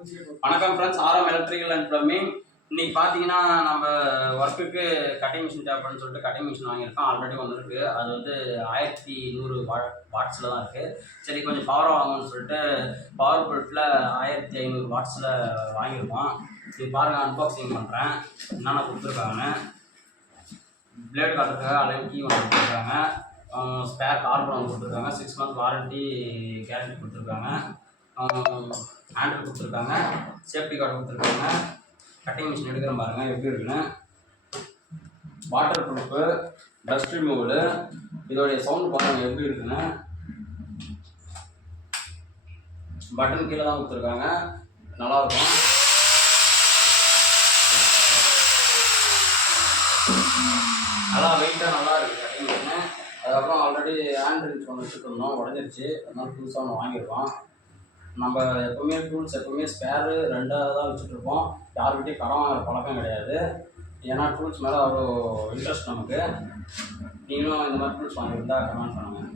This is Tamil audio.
வணக்கம் ஃப்ரெண்ட்ஸ், ஆரம் எலக்ட்ரிக்கல் அண்ட் ப்ளம்பிங். இன்னைக்கு பார்த்தீங்கன்னா நம்ம ஒர்க்குக்கு கட்டிங் மிஷின் தேவைப்படுன்னு சொல்லிட்டு கட்டிங் மிஷின் வாங்கியிருக்கோம். ஆல்ரெடி ஒன்று இருக்குது. அது வந்து 1100 வாட்ஸில் தான் இருக்குது. சரி, கொஞ்சம் பவராக வாங்கணும்னு சொல்லிட்டு பவர் புல்ட்டில் 1500 வாட்ஸில் வாங்கியிருக்கோம். இது பாருங்கள், அன்பாக்சிங் பண்ணுறேன் என்னென்ன கொடுத்துருக்காங்கன்னு. பிளேடு காட்டுறதுக்காக அலைன் கீ ஒன்று கொடுத்துருக்காங்க. ஸ்பேர் கார்பன் ஒன்று கொடுத்துருக்காங்க. 6 மந்த் வாரண்ட்டி கேரண்டி கொடுத்துருக்காங்க. ஹேண்டில் கொடுத்துருக்காங்க. சேஃப்டி கார்டு கொடுத்துருக்காங்க. கட்டிங் மிஷின் எடுக்கிற பாருங்கள் எப்படி இருக்குன்னு. Water proof, dust removal. இதோடைய சவுண்டு பாருங்கள் எப்படி இருக்குன்னு. பட்டன் கீழே தான் கொடுத்துருக்காங்க, நல்லாயிருக்கும். நல்லா வெயிட்டாக நல்லா இருக்குது கட்டிங் மிஷினு. அதுக்கப்புறம் ஆல்ரெடி ஹேண்ட் ரிங்ஸ் ஒன்று வச்சுருந்தோம், உடஞ்சிருச்சு. அதனால புதுசாக ஒன்று வாங்கியிருக்கோம். நம்ம எப்போவுமே டூல்ஸ் எப்போவுமே ஸ்பேரு 2ஆக தான் வச்சுட்ருப்போம். யாருக்கிட்டையும் கடன் வாங்குற பழக்கம் கிடையாது. ஏன்னா டூல்ஸ் மேலே அவ்வளோ இன்ட்ரெஸ்ட் நமக்கு. நீங்களும் இந்த மாதிரி டூல்ஸ் வாங்கியிருந்தால் கமெண்ட் பண்ணுங்கள்.